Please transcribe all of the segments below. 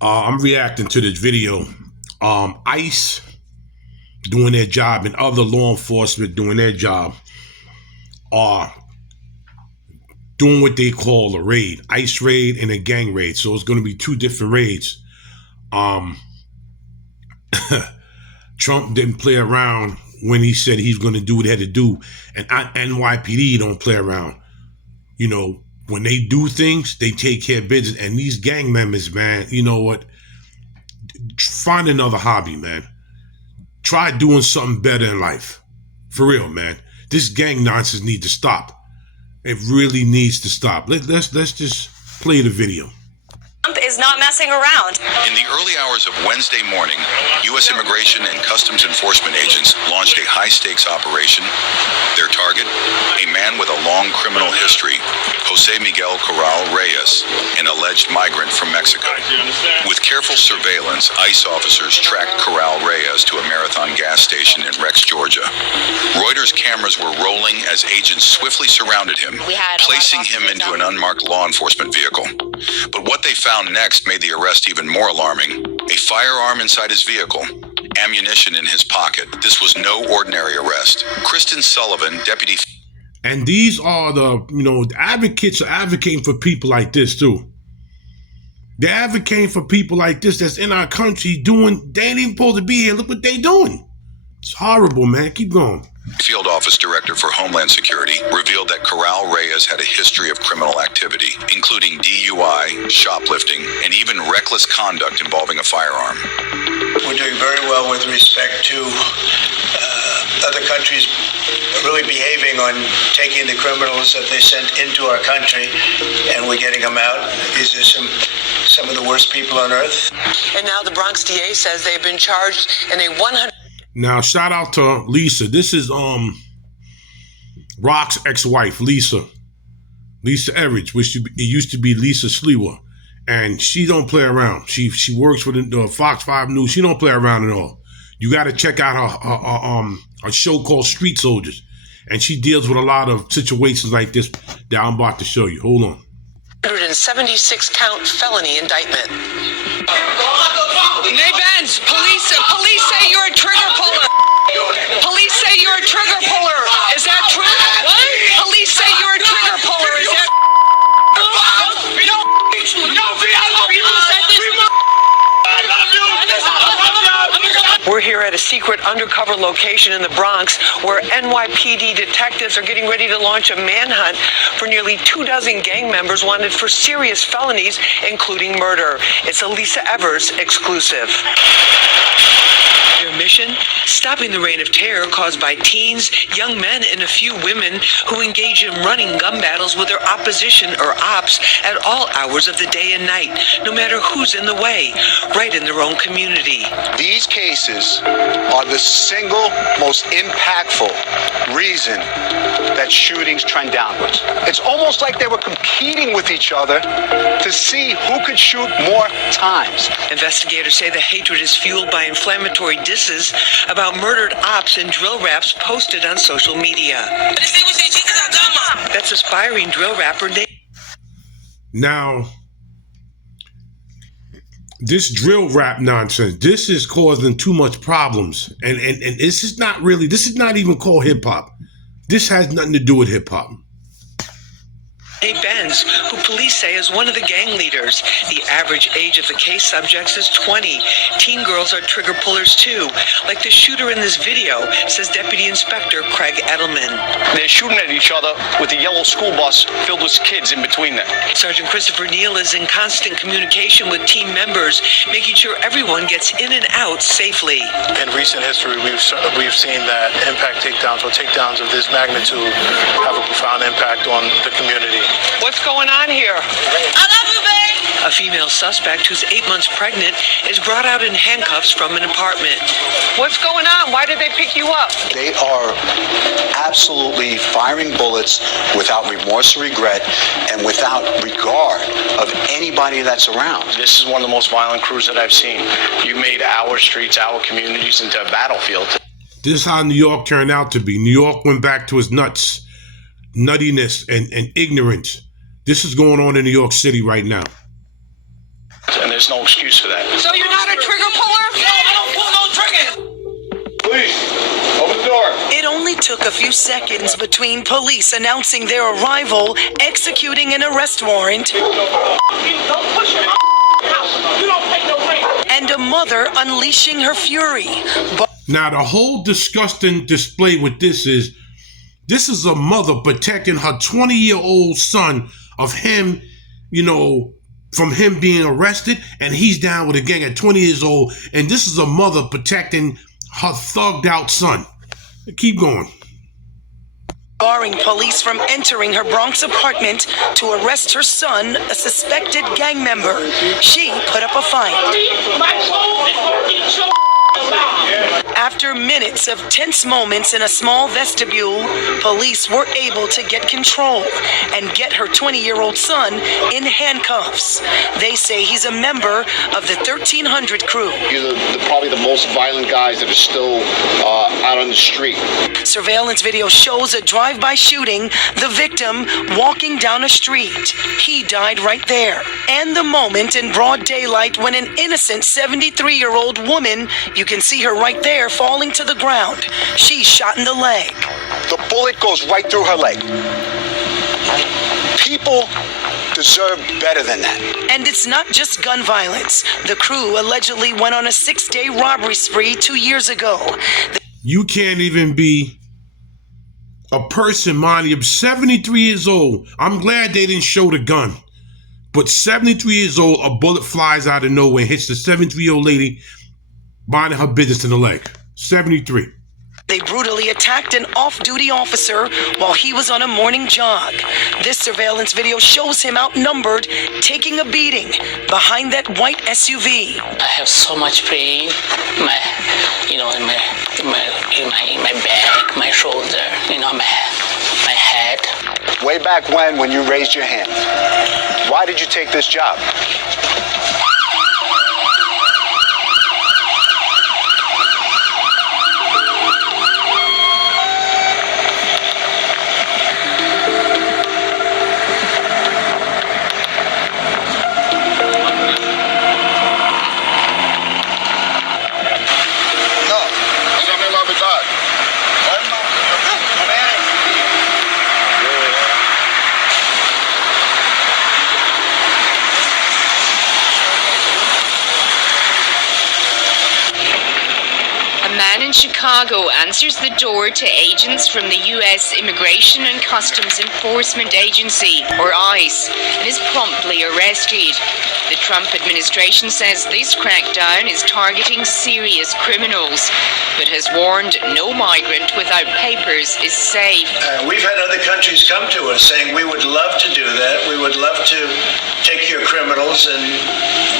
I'm reacting to this video. ICE doing their job and other law enforcement doing their job are doing what they call a raid, ICE raid and a gang raid. So it's going to be two different raids. Trump didn't play around when he said he's going to do what he had to do, and NYPD don't play around. You know, when they do things, they take care of business. And these gang members, man, you know what? Find another hobby, man. Try doing something better in life. For real, man. This gang nonsense needs to stop. It really needs to stop. Let's just play the video. Trump is not messing around. In the early hours of Wednesday morning, U.S. Immigration and Customs Enforcement agents launched a high-stakes operation. Their target, a man with a long criminal history, Jose Miguel Corral Reyes, an alleged migrant from Mexico. With careful surveillance, ICE officers tracked Corral Reyes to a Marathon gas station in Rex, Georgia. Reuters cameras were rolling as agents swiftly surrounded him, placing him into an unmarked law enforcement vehicle. But what they found next made the arrest even more alarming. A firearm inside his vehicle, ammunition in his pocket. This was no ordinary arrest. Kristen Sullivan, deputy... And these are the advocates are advocating for people like this too. They're advocating for people like this that's in our country doing, they ain't even supposed to be here. Look what they doing. It's horrible, man. Keep going. Field Office Director for Homeland Security revealed that Corral Reyes had a history of criminal activity, including DUI, shoplifting, and even reckless conduct involving a firearm. We're doing very well with respect to other countries really behaving on taking the criminals that they sent into our country, and we're getting them out. These are some of the worst people on earth. And now the Bronx DA says they've been charged in a 100... Now, shout out to Lisa. This is Rock's ex-wife, Lisa Everidge, which it used to be Lisa Sleewa, and she don't play around. She works for the Fox 5 News. She don't play around at all. You got to check out her show called Street Soldiers, and she deals with a lot of situations like this that I'm about to show you. Hold on. 176 count felony indictment. Nay Benz, police say you're a trigger puller. Police say you're a trigger puller. Is that true? What? Police say you're a trigger puller. Is that? We're here at a secret undercover location in the Bronx where NYPD detectives are getting ready to launch a manhunt for nearly 24 gang members wanted for serious felonies, including murder. It's a Lisa Evers exclusive. Their mission? Stopping the reign of terror caused by teens, young men, and a few women who engage in running gun battles with their opposition or ops at all hours of the day and night, no matter who's in the way, right in their own community. These cases are the single most impactful reason that shootings trend downwards. It's almost like they were competing with each other to see who could shoot more times. Investigators say the hatred is fueled by inflammatory disses about murdered ops and drill raps posted on social media. That's aspiring drill rapper Nate. Now, this drill rap nonsense, this is causing too much problems. And this is not even called hip hop. This has nothing to do with hip hop. Nate Benz, who police say is one of the gang leaders. The average age of the case subjects is 20. Teen girls are trigger pullers too, like the shooter in this video, says Deputy Inspector Craig Edelman. They're shooting at each other with a yellow school bus filled with kids in between them. Sergeant Christopher Neal is in constant communication with team members, making sure everyone gets in and out safely. In recent history, we've seen that impact takedowns or takedowns of this magnitude have a profound impact on the community. What's going on here? I love you, babe! A female suspect who's 8 months pregnant is brought out in handcuffs from an apartment. What's going on? Why did they pick you up? They are absolutely firing bullets without remorse or regret and without regard of anybody that's around. This is one of the most violent crews that I've seen. You made our streets, our communities into a battlefield. This is how New York turned out to be. New York went back to its nuttiness and ignorance. This is going on in New York City right now. And there's no excuse for that. So you're not a trigger puller? No, I don't pull no triggers. Please, open the door. It only took a few seconds between police announcing their arrival, executing an arrest warrant, and a mother unleashing her fury. Now, the whole disgusting display with this is a mother protecting her 20-year-old son of him, from him being arrested, and he's down with a gang at 20 years old, and this is a mother protecting her thugged out son. Keep going. Barring police from entering her Bronx apartment to arrest her son, a suspected gang member. She put up a fight. After minutes of tense moments in a small vestibule, police were able to get control and get her 20-year-old son in handcuffs. They say he's a member of the 1300 crew. You're probably the most violent guys that are still out on the street. Surveillance video shows a drive-by shooting, the victim walking down a street. He died right there. And the moment in broad daylight when an innocent 73-year-old woman, you can see her right there falling to the ground. She's shot in the leg. The bullet goes right through her leg. People deserve better than that. And it's not just gun violence. The crew allegedly went on a 6-day robbery spree 2 years ago. You can't even be a person, mind you, 73 years old. I'm glad they didn't show the gun. But 73 years old, a bullet flies out of nowhere and hits the 73-year-old lady minding her business in the leg. 73. They brutally attacked an off-duty officer while he was on a morning jog. This surveillance video shows him outnumbered, taking a beating behind that white SUV. I have so much pain, in my back, my shoulder, my head. Way back when you raised your hand, why did you take this job? In Chicago answers the door to agents from the U.S. Immigration and Customs Enforcement Agency, or ICE, and is promptly arrested. The Trump administration says this crackdown is targeting serious criminals, but has warned no migrant without papers is safe. We've had other countries come to us saying we would love to do that. We would love to take your criminals and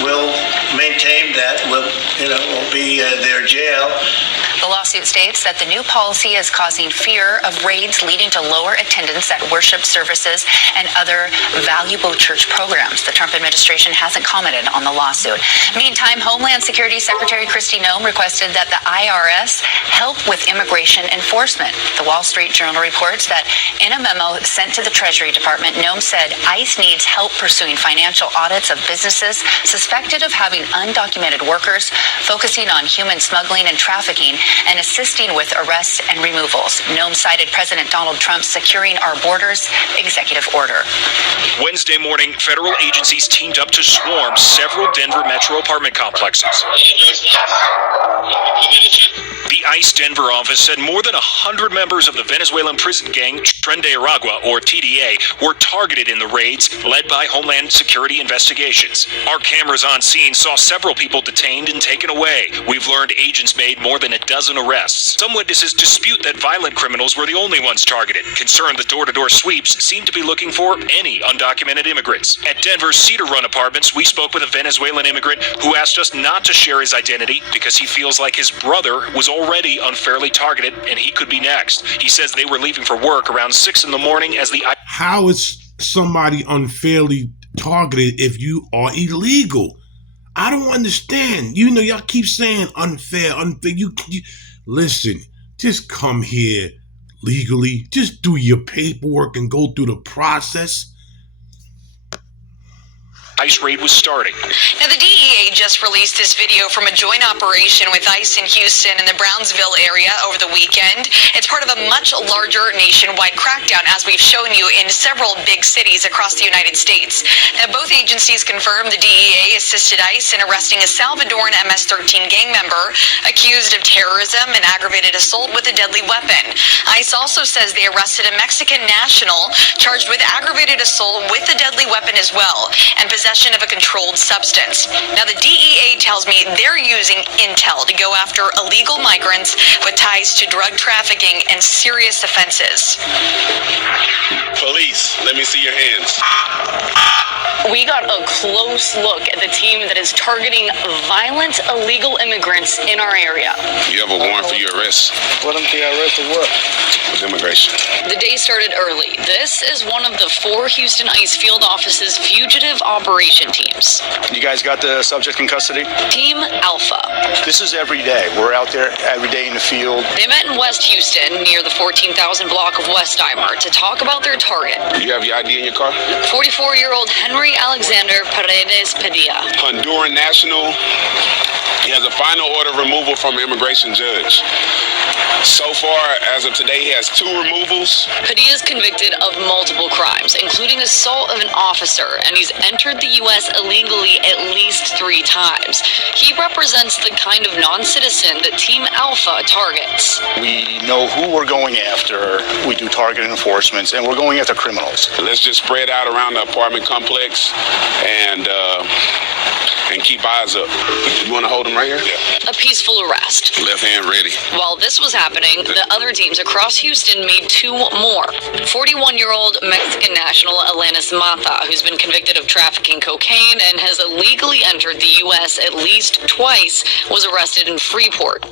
we'll maintain that. We'll be their jail. The lawsuit states that the new policy is causing fear of raids leading to lower attendance at worship services and other valuable church programs. The Trump administration hasn't commented on the lawsuit. Meantime, Homeland Security Secretary Kristi Noem requested that the IRS help with immigration enforcement. The Wall Street Journal reports that in a memo sent to the Treasury Department, Noem said ICE needs help pursuing financial audits of businesses suspected of having undocumented workers, focusing on human smuggling and trafficking, and assisting with arrests and removals. Noem cited President Donald Trump's Securing Our Borders executive order. Wednesday morning, federal agencies teamed up to swarm several Denver metro apartment complexes. The ICE Denver office said more than 100 members of the Venezuelan prison gang Tren de Aragua, or TDA, were targeted in the raids led by Homeland Security Investigations. Our cameras on scene saw several people detained and taken away. We've learned agents made more than a dozen arrests. Some witnesses dispute that violent criminals were the only ones targeted, concerned that door-to-door sweeps seem to be looking for any undocumented immigrants. At Denver's Cedar Run Apartments, we spoke with a Venezuelan immigrant who asked us not to share his identity because he feels like his brother was already unfairly targeted and he could be next. He says they were leaving for work around 6 in the morning as the... How is somebody unfairly targeted if you are illegal? I don't understand. Y'all keep saying unfair. You listen, just come here legally. Just do your paperwork and go through the process. ICE raid was starting. Now, the DEA just released this video from a joint operation with ICE in Houston and the Brownsville area over the weekend. It's part of a much larger nationwide crackdown, as we've shown you, in several big cities across the United States. Now, both agencies confirmed the DEA assisted ICE in arresting a Salvadoran MS-13 gang member accused of terrorism and aggravated assault with a deadly weapon. ICE also says they arrested a Mexican national charged with aggravated assault with a deadly weapon as well, and possession of a controlled substance. Now, the DEA tells me they're using intel to go after illegal migrants with ties to drug trafficking and serious offenses. Police, let me see your hands. We got a close look at the team that is targeting violent illegal immigrants in our area. You have a warrant for your arrest? What am I arrested with? With immigration. The day started early. This is one of the 4 Houston ICE field office's fugitive operation teams. You guys got the subject in custody? Team Alpha. This is every day. We're out there every day in the field. They met in West Houston near the 14,000 block of Westheimer to talk about their target. You have your ID in your car? 44-year-old Henry Alexander Paredes Padilla. Honduran national. He has a final order of removal from an immigration judge. So far, as of today, he has 2 removals. Padilla is convicted of multiple crimes, including assault of an officer, and he's entered the U.S. illegally at least 3 times. He represents the kind of non-citizen that Team Alpha targets. We know who we're going after. We do target enforcements, and we're going after criminals. Let's just spread out around the apartment complex and keep eyes up. You want to hold him right here? Yeah. A peaceful arrest. Left hand ready. While this was happening, the other teams across Houston made 2 more. 41-year-old Mexican national Alanis Mata, who's been convicted of trafficking cocaine and has illegally entered the U.S. at least twice, was arrested in Freeport.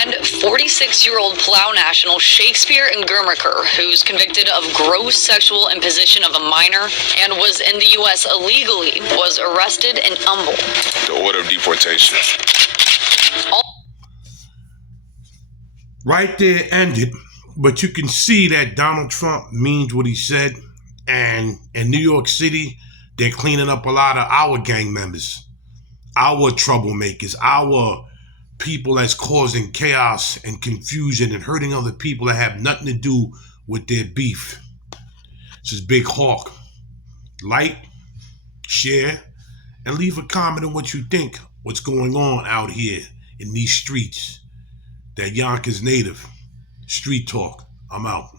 And 46-year-old Plow national Shakespeare Ngurmaker, who's convicted of gross sexual imposition of a minor and was in the U.S. illegally, was arrested in Humble. The order of deportation. Right there ended, but you can see that Donald Trump means what he said, and in New York City, they're cleaning up a lot of our gang members, our troublemakers, our people that's causing chaos and confusion and hurting other people that have nothing to do with their beef. This is Big Hawk. Like, share, and leave a comment on what you think, what's going on out here in these streets. That Yonkers native. Street talk. I'm out.